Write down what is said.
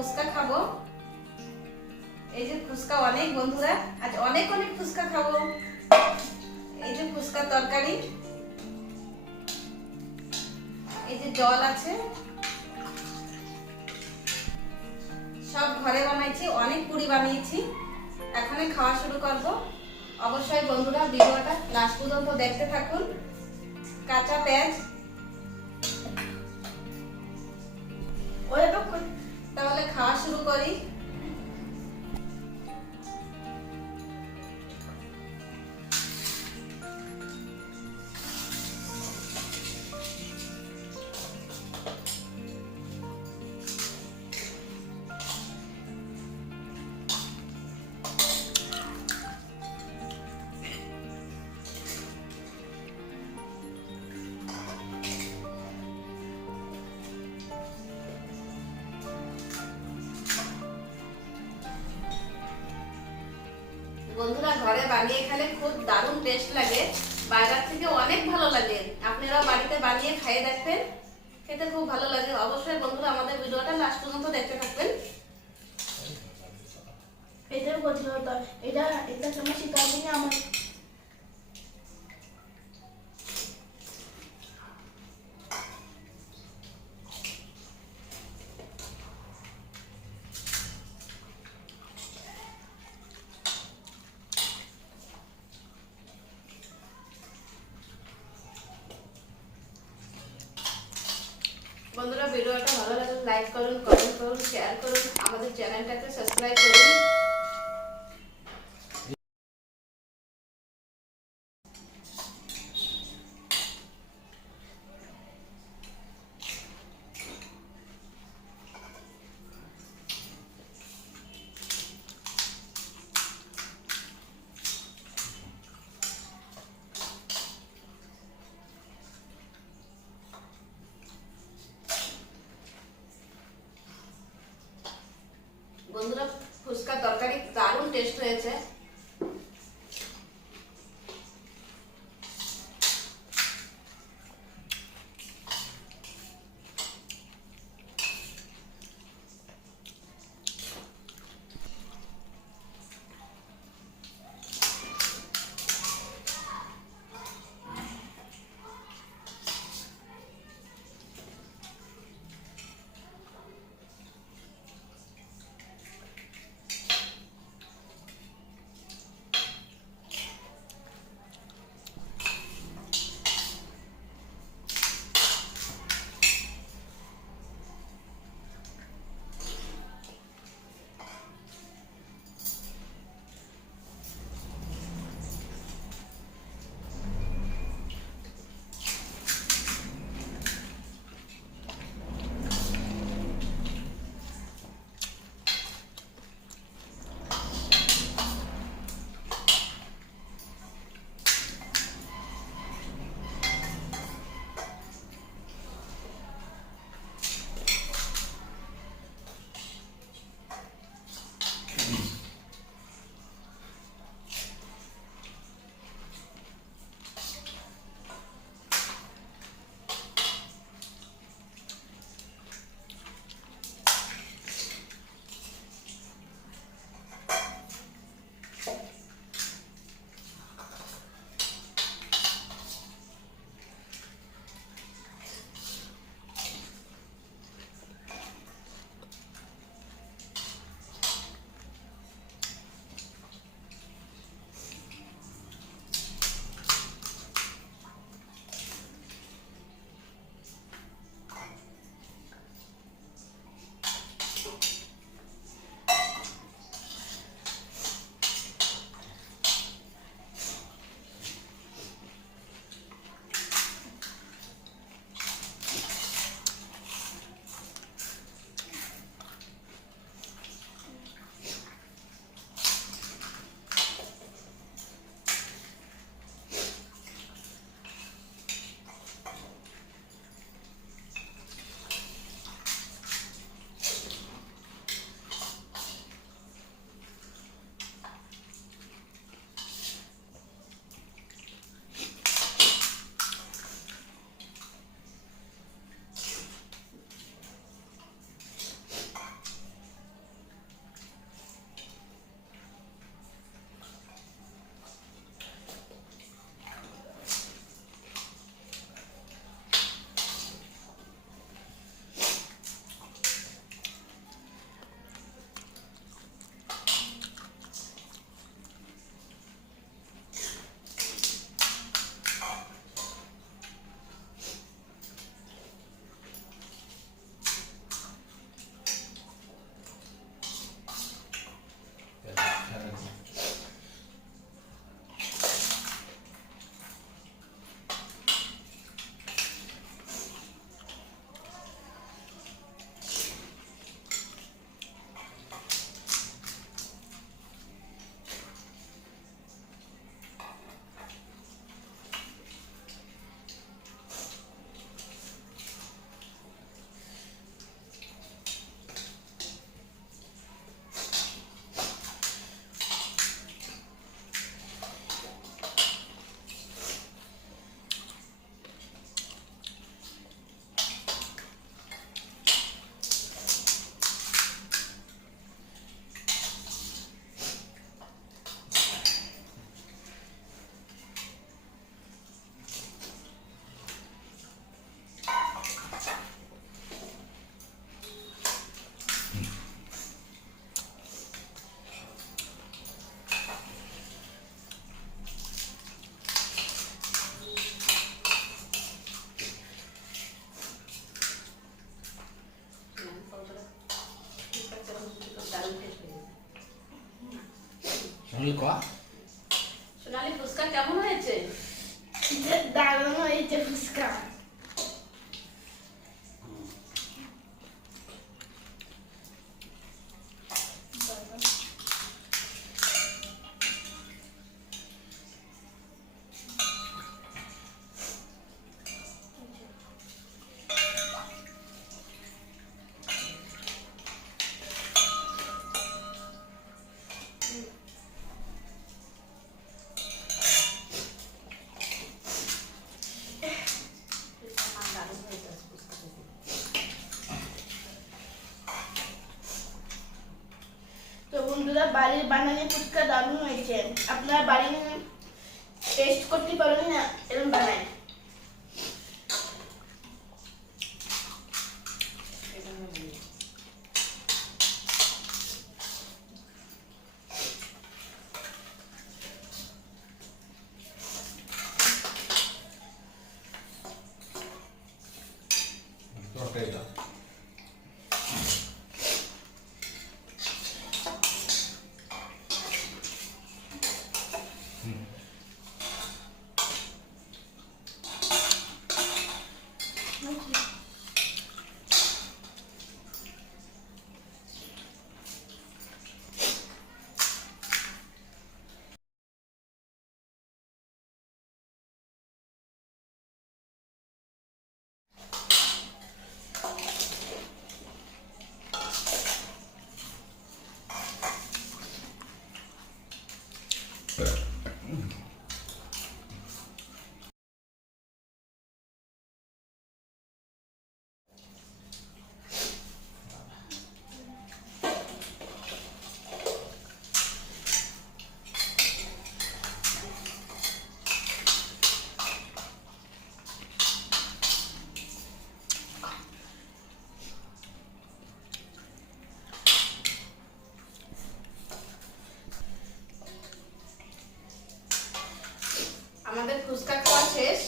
ফুচকা খাবো। এই যে ফুচকা অনেক বন্ধুরা, আজ অনেক অনেক ফুচকা খাবো। এই যে ফুচকা তরকারি, এই যে জল আছে, সব ঘরে বানাইছি, অনেক পুরি বানিয়েছি। এখনই খাওয়া শুরু করব। অবশ্যই বন্ধুরা ভিডিওটা লাস্ট পর্যন্ত দেখতে থাকুন। কাঁচা পেঁয়াজ, তাহলে খাওয়া শুরু করি। বন্ধুরা ঘরে বানিয়ে খেলে খুব দারুণ টেস্ট লাগে, বাইরের থেকে অনেক ভালো লাগে। আপনারাও বাড়িতে বানিয়ে খাইয়ে দেখবেন, খেতে খুব ভালো লাগে। অবশ্যই বন্ধুরা আমাদের ভিডিওটা লাস্ট পর্যন্ত দেখতে থাকবেন। এটা বলতে হতো, এটা এটা তোমার শিকারি না আমার। বন্ধুরা ভিডিওটা ভালো লাগলে লাইক করুন, কমেন্ট করুন, শেয়ার করুন, আমাদের চ্যানেলটাকে সাবস্ক্রাইব করুন। বন্ধুরা ফুচকা তরকারি দারুণ টেস্ট হয়েছে। দারুণ টেস্ট হয়েছে। সোনালি কয়া সোনালি ফুচকা কেমন হয়েছে? দারুণ হয়েছে ফুচকা। দারুণ হয়েছে ফুচকা খেতে। তো বন্ধুরা, বাড়ির বানানো ফুচকা দারুণ হয়েছে। আপনারা বাড়িতে টেস্ট করতে পারেন না, এরকম বানায়। এটা আমি বলি। তরকারিটা আমাদের ফুচকা খাওয়া শেষ।